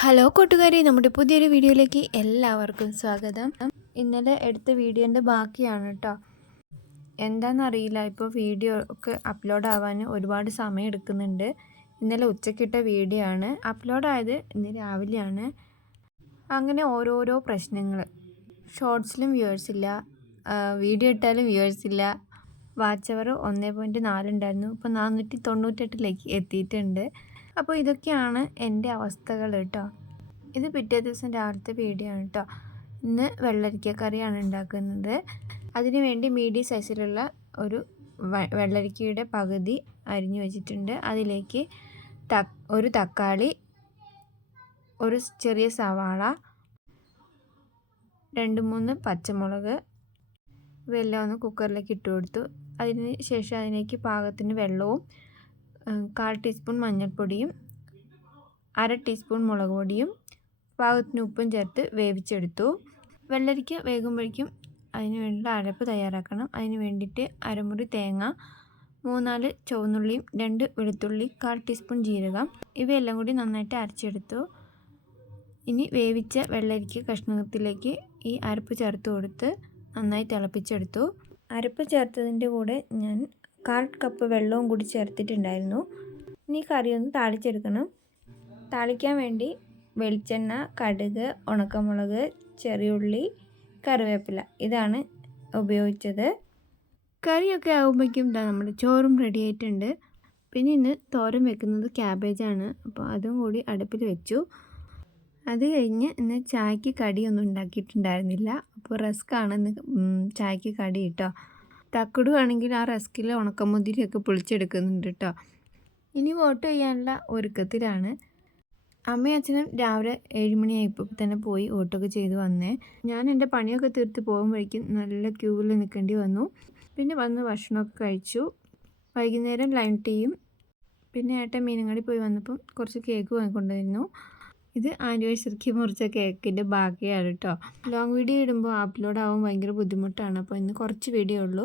Hello കൂട്ടുകാരെ, നമ്മുടെ പുതിയൊരു വീഡിയോയിലേക്ക് എല്ലാവർക്കും സ്വാഗതം. ഇന്നലെ എടുത്ത വീഡിയോൻ്റെ ബാക്കിയാണ് കേട്ടോ. എന്താണെന്നറിയില്ല, ഇപ്പോൾ വീഡിയോ ഒക്കെ അപ്ലോഡ് ആവാൻ ഒരുപാട് സമയം എടുക്കുന്നുണ്ട്. ഇന്നലെ ഉച്ചക്കിട്ട വീഡിയോ ആണ്, അപ്ലോഡ് ആയത് ഇന്ന് രാവിലെയാണ്. അങ്ങനെ ഓരോരോ പ്രശ്നങ്ങൾ. ഷോർട്സിലും വ്യൂവേഴ്സ് ഇല്ല, വീഡിയോ ഇട്ടാലും വ്യൂവേഴ്സ് ഇല്ല. വാച്ച് അവർ 1.4 ഉണ്ടായിരുന്നു, ഇപ്പോൾ 498 എത്തിയിട്ടുണ്ട്. അപ്പോൾ ഇതൊക്കെയാണ് എൻ്റെ അവസ്ഥകൾ കേട്ടോ. ഇത് പിറ്റേ ദിവസം രാവിലത്തെ വീഡിയോ ആണ് കേട്ടോ. ഇന്ന് വെള്ളരിക്ക കറിയാണ് ഉണ്ടാക്കുന്നത്. അതിനു വേണ്ടി മീഡിയം സൈസിലുള്ള ഒരു വെള്ളരിക്കയുടെ പകുതി അരിഞ്ഞു വെച്ചിട്ടുണ്ട്. അതിലേക്ക് ഒരു തക്കാളി, ഒരു ചെറിയ സവാള, 2-3 പച്ചമുളക് ഇവയെല്ലാം ഒന്ന് കുക്കറിലേക്ക് ഇട്ട് കൊടുത്തു. അതിന് ശേഷം അതിലേക്ക് പാകത്തിന് വെള്ളവും 1/4 ടീസ്പൂൺ മഞ്ഞൾപ്പൊടിയും 1/2 ടീസ്പൂൺ മുളക് പൊടിയും പാകത്തിന് ഉപ്പും ചേർത്ത് വേവിച്ചെടുത്തു. വെള്ളരിക്ക വേകുമ്പോഴേക്കും അതിന് വേണ്ടിയിട്ട് അരപ്പ് തയ്യാറാക്കണം. അതിന് വേണ്ടിയിട്ട് അരമുറി തേങ്ങ, 3-4 ചുവന്നുള്ളിയും 2 വെളുത്തുള്ളി, 1/4 ടീസ്പൂൺ ജീരകം ഇവയെല്ലാം കൂടി നന്നായിട്ട് അരച്ചെടുത്തു. ഇനി വേവിച്ച വെള്ളരിക്ക കഷ്ണത്തിലേക്ക് ഈ അരപ്പ് ചേർത്ത് കൊടുത്ത് നന്നായി തിളപ്പിച്ചെടുത്തു. അരപ്പ് ചേർത്തതിൻ്റെ കൂടെ ഞാൻ 1/4 കപ്പ് വെള്ളവും കൂടി ചേർത്തിട്ടുണ്ടായിരുന്നു. ഇനി കറി ഒന്ന് താളിച്ചെടുക്കണം. താളിക്കാൻ വേണ്ടി വെളിച്ചെണ്ണ, കടുക്, ഉണക്കമുളക്, ചെറിയുള്ളി, കറിവേപ്പില ഇതാണ് ഉപയോഗിച്ചത്. കറിയൊക്കെ ആകുമ്പോഴേക്കും നമ്മുടെ ചോറും റെഡി ആയിട്ടുണ്ട്. പിന്നെ ഇന്ന് തോരൻ വെക്കുന്നത് ക്യാബേജാണ്, അപ്പോൾ അതും കൂടി അടുപ്പിൽ വെച്ചു. അത് കഴിഞ്ഞ് ഇന്ന് ചായക്ക് കടിയൊന്നും ഉണ്ടാക്കിയിട്ടുണ്ടായിരുന്നില്ല. അപ്പോൾ റസ്ക്കാണ് ഇന്ന് ചായക്ക് കടി കേട്ടോ. തക്കുടു ആണെങ്കിൽ ആ റസ്കിൽ ഉണക്കമുന്തിരിയൊക്കെ പൊളിച്ചെടുക്കുന്നുണ്ട് കേട്ടോ. ഇനി വോട്ട് ചെയ്യാനുള്ള ഒരുക്കത്തിലാണ്. അമ്മയും അച്ഛനും രാവിലെ 7 മണിയായപ്പോൾ തന്നെ പോയി വോട്ടൊക്കെ ചെയ്ത് വന്നേ. ഞാൻ എൻ്റെ പണിയൊക്കെ തീർത്ത് പോകുമ്പോഴേക്കും നല്ല ക്യൂവിൽ നിൽക്കേണ്ടി വന്നു. പിന്നെ വന്ന് ഭക്ഷണമൊക്കെ കഴിച്ചു. വൈകുന്നേരം ലൈം ടീയും പിന്നെ ഏട്ടൻ മീനങ്ങാടി പോയി വന്നപ്പം കുറച്ച് കേക്ക് വാങ്ങിക്കൊണ്ടിരുന്നു. ഇത് ആനിവേഴ്സറിക്ക് മുറിച്ച കേക്കിൻ്റെ ബാക്കിയാണ് കേട്ടോ. ലോങ് വീഡിയോ ഇടുമ്പോൾ അപ്ലോഡ് ആവാൻ ഭയങ്കര ബുദ്ധിമുട്ടാണ്. അപ്പോൾ ഇന്ന് കുറച്ച് വീഡിയോ ഉള്ളൂ.